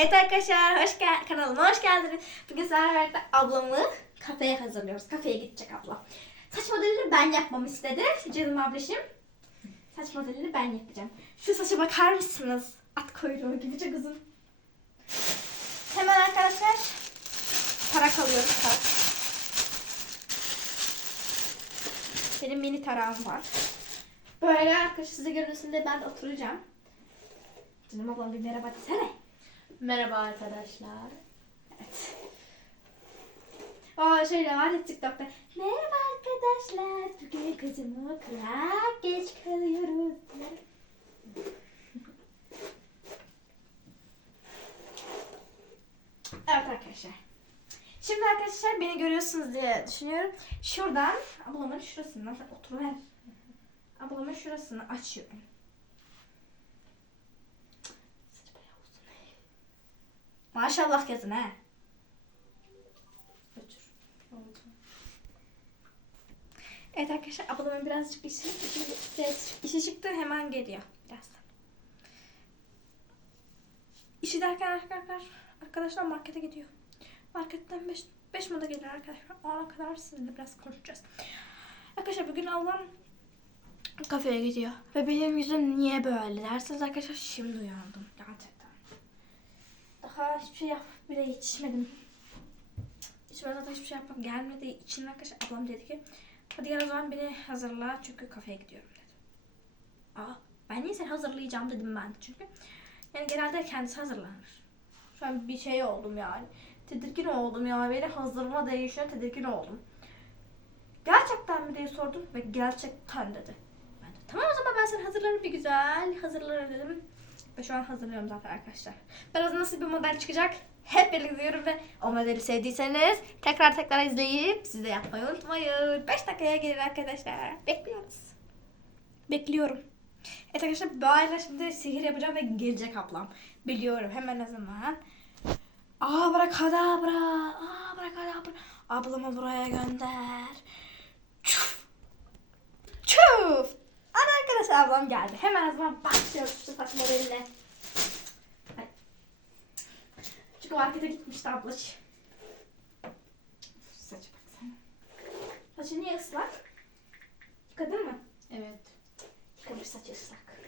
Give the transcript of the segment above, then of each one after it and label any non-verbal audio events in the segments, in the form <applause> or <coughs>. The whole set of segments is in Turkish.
Evet arkadaşlar hoş gel kanalıma hoş geldiniz. Bugün sizlerle ablamı kafeye hazırlıyoruz. Kafeye gidecek abla. Saç modelini ben yapmamı istedi. Canım ablacığım. Saç modelini ben yapacağım. Şu saça bakar mısınız? At kuyruğu gibi çok uzun. Hemen arkadaşlar tarak alıyoruz. Tarak. Benim mini tarağım var. Böyle arkadaşlar size görüntüsünde ben de oturacağım. Canım ablam bir merhaba desene. Merhaba arkadaşlar. Evet. O şöyle var ya TikTok'ta. Merhaba arkadaşlar. Bugün kızımı okula geç kalıyoruz. Evet arkadaşlar. Şimdi arkadaşlar beni görüyorsunuz diye düşünüyorum. Şuradan ablamın şurasından oturuver. Ablamın şurasını açıyorum. Saç bayağı uzun. Maşallah yazın. Oldu. Evet arkadaşlar ablamın birazcık işi, işi, çıktı hemen geliyor birazdan. İşi derken arkadaşlar, arkadaşlar markete gidiyor. Marketten 5 5 moda gelir arkadaşlar. O ana kadar sizinle biraz konuşacağız. Arkadaşlar bugün ablam kafeye gidiyor. Ve benim yüzüm niye böyle derseniz arkadaşlar şimdi uyandım. Gerçekten. Daha hiçbir şey yap bile yetişmedim. İçime zaten hiçbir şey yapmak gelmedi. İçinden arkadaşlar ablam dedi ki Hadi gel o zaman beni hazırla çünkü kafeye gidiyorum dedi. Aa ben niye seni hazırlayacağım dedim ben de çünkü. Yani genelde kendisi hazırlanır. Şu an bir şey oldum yani. Tedirgin oldum ya. Beni hazırlama değişiyor tedirgin oldum. Gerçekten mi diye sordum ve gerçekten dedi. Ben de tamam o zaman ben seni hazırlarım bir güzel hazırlarım dedim. Ve şu an hazırlıyorum zaten arkadaşlar. Biraz nasıl bir model çıkacak hep birlikte izliyorum ve o modeli sevdiyseniz tekrar tekrar izleyip siz de yapmayı unutmayın. 5 dakikaya gelir arkadaşlar. Bekliyoruz. Bekliyorum. Evet arkadaşlar böyle şimdi sihir yapacağım ve gelecek ablam. Biliyorum hemen o zaman. Aa brakadabra. Aa brakadabra. Ablamı buraya gönder. Çuf. Çuf. Ana arkadaşlar ablam geldi. Hemen o zaman başlıyoruz şu saç modeline. Hadi. Çünkü markete gitmişti ablacığım. Saç baksana. Saçı niye ıslak? Yıkadın mı? Evet. Yıkamış saçı ıslak.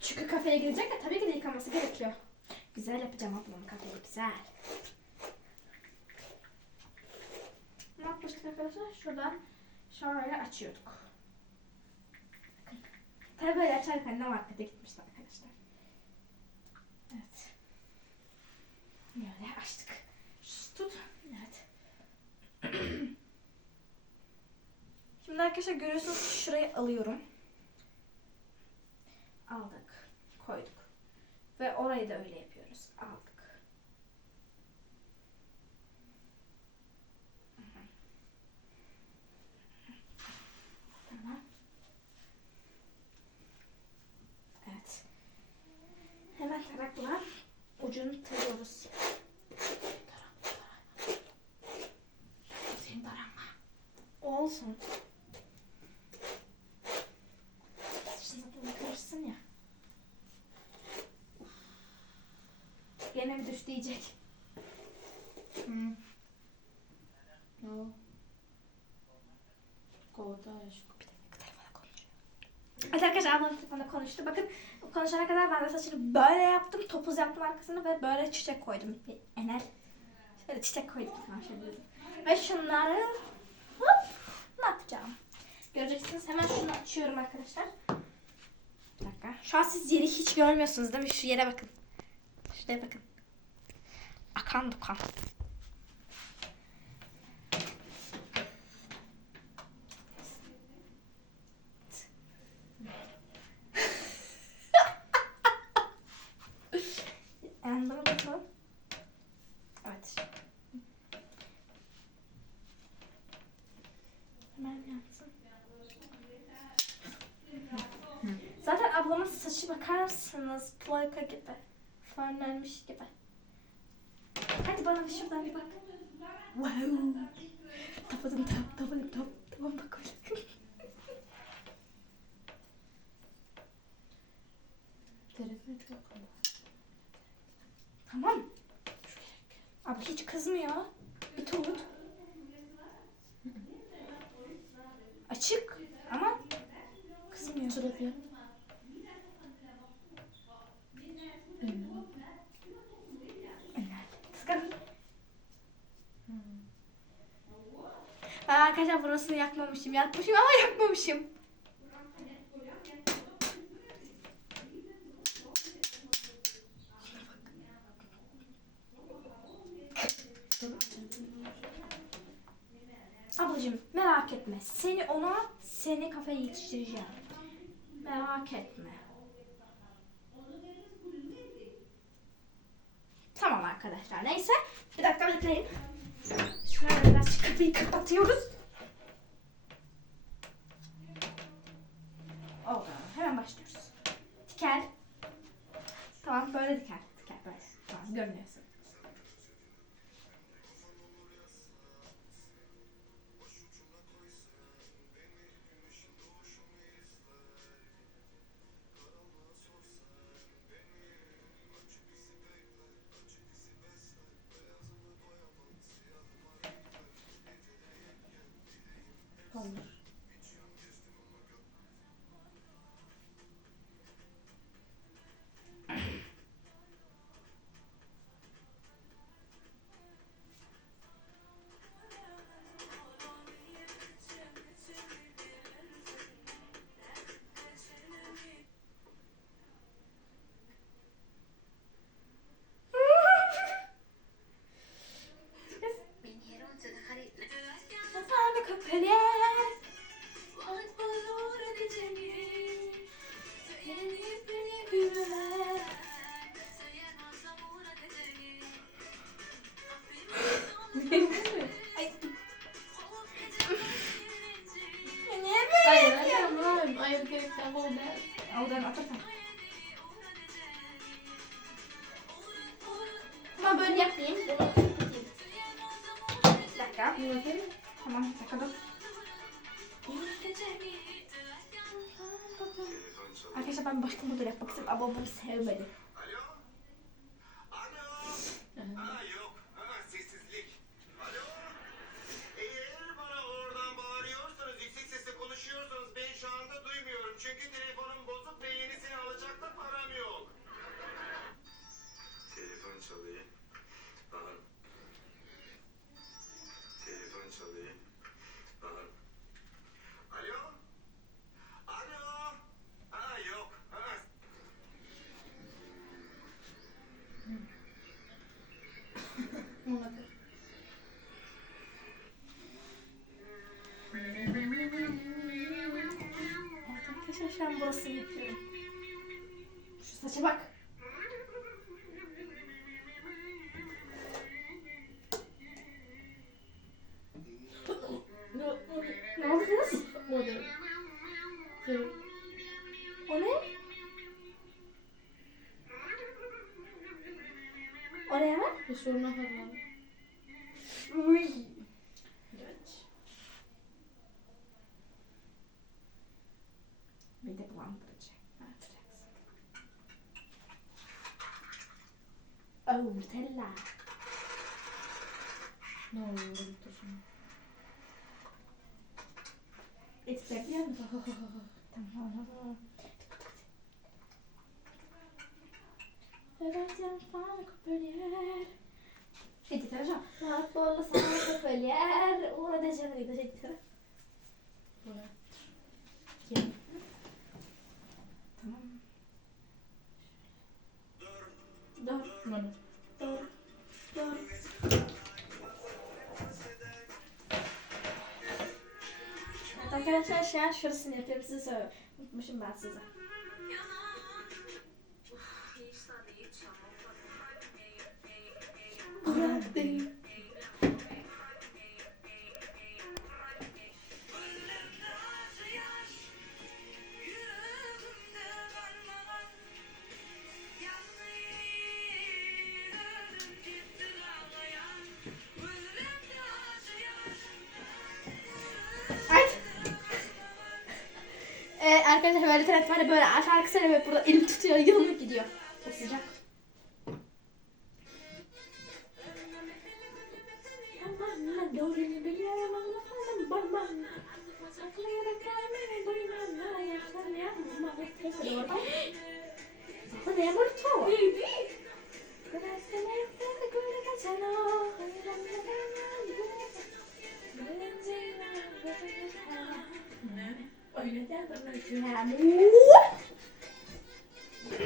Çünkü kafeye gidecek ya tabii ki de yıkaması gerekiyor. Güzel yapacağım ablamın kafeyi güzel. Ne yapmıştık arkadaşlar? Şuradan şöyle açıyorduk. Tabii böyle açarken de markete gitmişti arkadaşlar. Evet. Böyle açtık. Şu Tut. Evet. Şimdi arkadaşlar görüyorsunuz şurayı alıyorum. Aldık. Koyduk. Ve orayı da öyle yapıyoruz. Aldık. Tamam. Evet. Hemen tarakla ucunu tarıyoruz. Olsun. Saçın zaten karışsın ya. Uf. Diyecek. Hı. No. Kodaş. Bir dakika telefona konuşuyor. Evet arkadaşlar ablam telefonda konuştu. Bakın konuşana kadar ben de saçını böyle yaptım. Topuz yaptım arkasına ve böyle çiçek koydum. Bir enel. Şöyle çiçek koydum. Şöyle. Ve şunları hop ne yapacağım? Göreceksiniz. Hemen şunu açıyorum arkadaşlar. Bir dakika. Şu an siz yeri hiç görmüyorsunuz değil mi? Şu yere bakın. Şuraya bakın. Akan dukan. <laughs> Anladın mı? Evet. Hemen yansın. Zaten ablamın saçı bakar mısınız? Playka gibi. Fönlenmiş gibi. Bana bir şuradan bir bak. Wow. Tapadım tap, tapadım tap. Tamam bak öyle. Telefonu çok Tamam. Abi hiç kızmıyor. Bir tut. Açık ama kızmıyor. Suratı arkadaşlar burasını yakmamışım. Yakmışım ama yakmamışım. Ablacığım merak etme. Seni ona, seni kafeye yetiştireceğim. Merak etme. Tamam arkadaşlar. Neyse. Bir dakika bekleyin. Şöyle biraz kapıyı kapatıyoruz. Oldu. Hemen başlıyoruz. Diker. Tamam böyle diker. Diker böyle. Tamam görünüyorsun. Bu ne? Oradan atarsan. Ama böyle yapmayayım. Bunu kapatayım. Bir dakika. Bir bakayım. Tamam bir dakika dur. Arkadaşlar ben başka model yapmak istedim ama bunu sevmedi. Arkadaşlar şu an burasını yapıyorum. Şu saça bak. Ne Ne oldu kız? Model. Tamam. Sebastian collier. Vedi, te la so. La bolla fan collier. Una decina di così. Şu an şurasını yapıyorum size söyle. Unutmuşum ben size. böyle tuvalet var ya böyle aşağı kısa böyle burada elim tutuyor yanıp gidiyor. Çok sıcak. Baby. Bu to?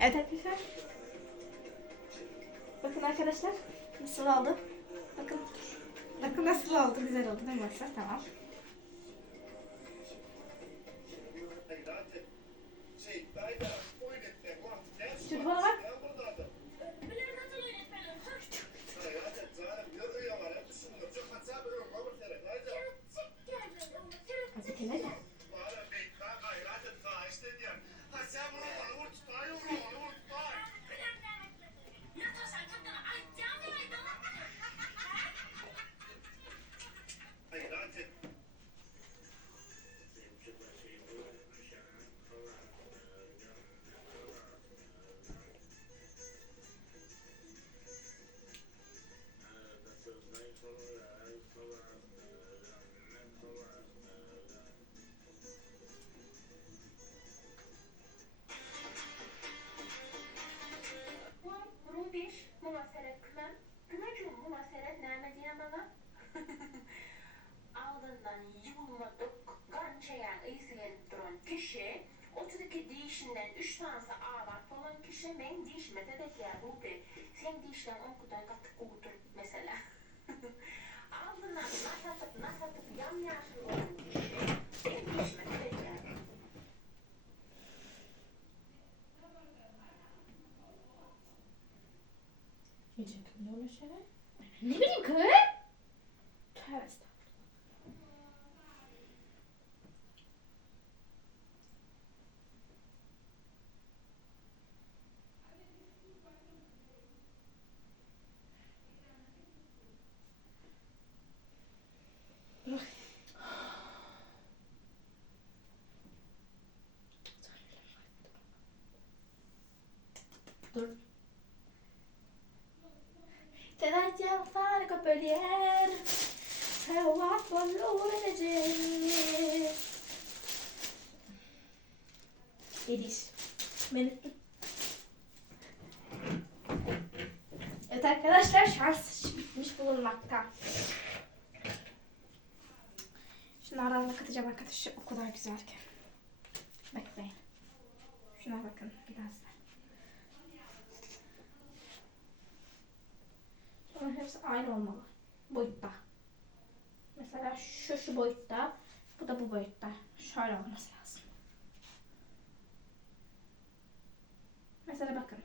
Evet arkadaşlar. Bakın arkadaşlar nasıl oldu? Bakın. Bakın nasıl oldu? Güzel oldu değil mi arkadaşlar? Tamam. 32 dişinden 3 tanesi ağlat <laughs> olan kişi, ben dişmete de ya Rubi, sen dişten 10 kadar katı kudur mesela. Aldından nasatıp nasatıp yamyaşıl olan kişi, ben dişmete de ya. Ne öyle şeyler? Ne bileyim kız? Tövbe Dur. Te la llamo fare coppelier Se ho fatto allora le gemme Yediş. Beni tut. Evet arkadaşlar şans bitmiş bulunmakta. Şunlardan da katacağım arkadaşlar o kadar güzelken. Bekleyin. Şuna bakın birazdan. Bunların hepsi aynı olmalı. Boyutta. Mesela şu şu boyutta. Bu da bu boyutta. Şöyle olması lazım. Mesela bakın.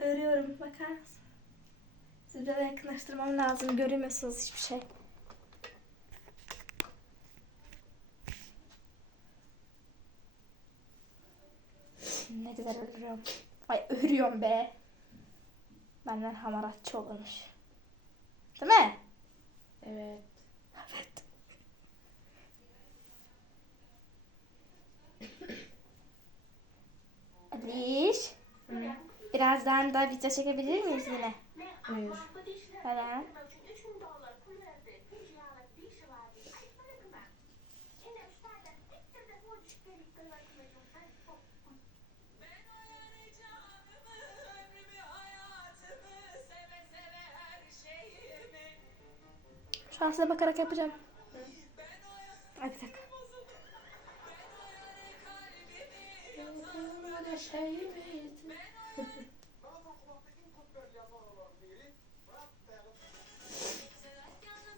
Örüyorum. Bakar mısın? Siz biraz yakınlaştırmam lazım. Göremiyorsunuz hiçbir şey. Ne güzel örüyorum. Ay örüyorum be. Benden hamaratçı olurmuş. Değil mi? Evet. Evet. Aliş. Birazdan da video çekebilir miyiz yine? Şu an size bakarak yapacağım. Ay bir dakika. Bana <laughs>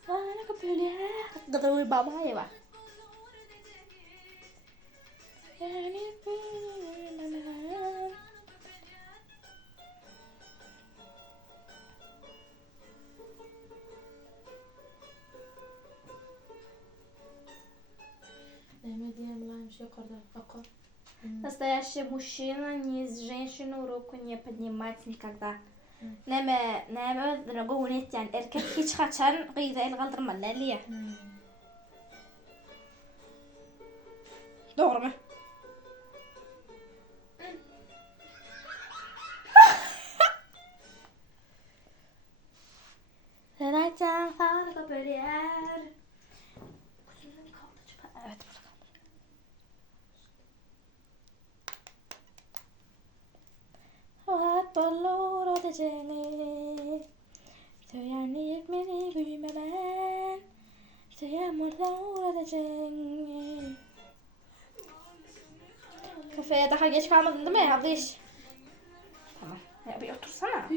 Она капеллет. Готовы Бабаева. Настоящий мужчина ни с женщину руку не поднимать никогда. Neme öldüğüne kovun etyen erkek hiç kaçan kıyıda el kaldırma Leliye. Doğru mu? Açan farkı böyle yer. Evet burada kaldı. Hayat bolur ödeceğini Söylenip beni büyümemen Yağmurlar ödeceğini Kafeye daha geç kalmadın değil mi abla iş? Tamam. Ya bir otursana.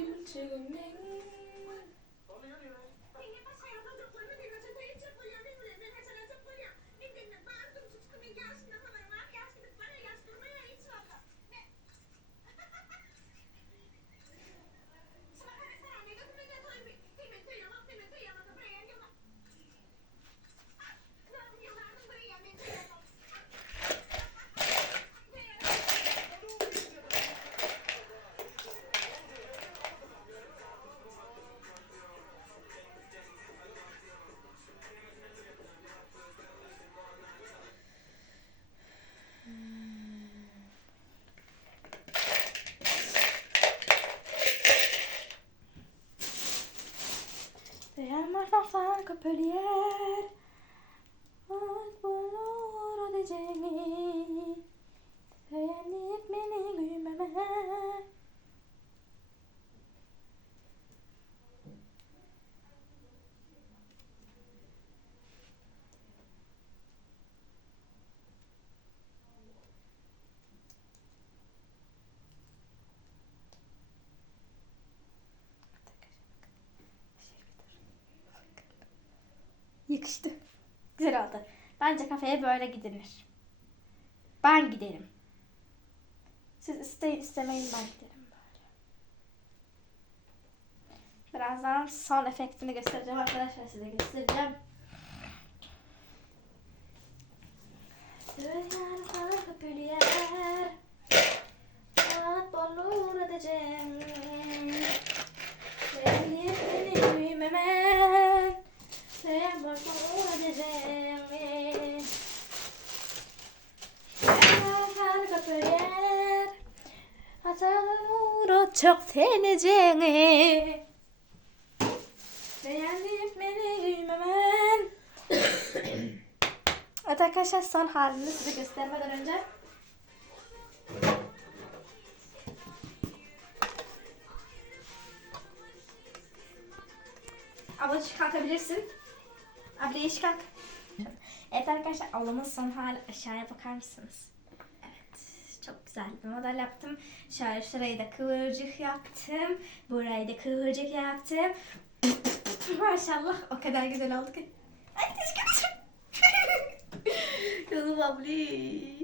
Farkı böyle yer. Hayat bolur ödeceğini Söylenip beni büyümemen Yakıştı. Güzel oldu. Bence kafeye böyle gidilir. Ben giderim. Siz isteyin istemeyin ben giderim böyle. Birazdan son efektini göstereceğim arkadaşlar size göstereceğim. Söyler farkı böyle yer Hayat bolur edeceğim çok seveceğim Beğenip beni büyümemen Evet <coughs> arkadaşlar son halini size göstermeden önce Abla çıkartabilirsin. Abla çıkart. Evet arkadaşlar ablamın son hali aşağıya bakar mısınız? Çok güzel bir model yaptım. Şöyle şurayı da kıvırcık yaptım. Burayı da kıvırcık yaptım. <laughs> Maşallah o kadar güzel oldu ki. Ay teşekkür ederim. <laughs> Kızım abli.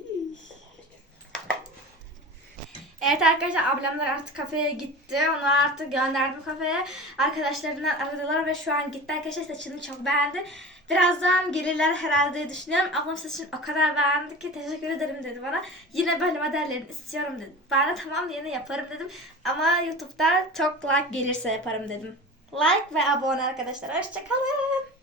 Evet arkadaşlar ablamlar artık kafeye gitti. Onu artık gönderdim kafeye. Arkadaşlarından aradılar ve şu an gitti arkadaşlar saçını çok beğendi. Birazdan gelirler herhalde diye düşünüyorum. Ablam saçını o kadar beğendi ki teşekkür ederim dedi bana. Yine böyle modellerini istiyorum dedi. Ben de tamam yine yaparım dedim. Ama YouTube'da çok like gelirse yaparım dedim. Like ve abone arkadaşlar. Hoşçakalın.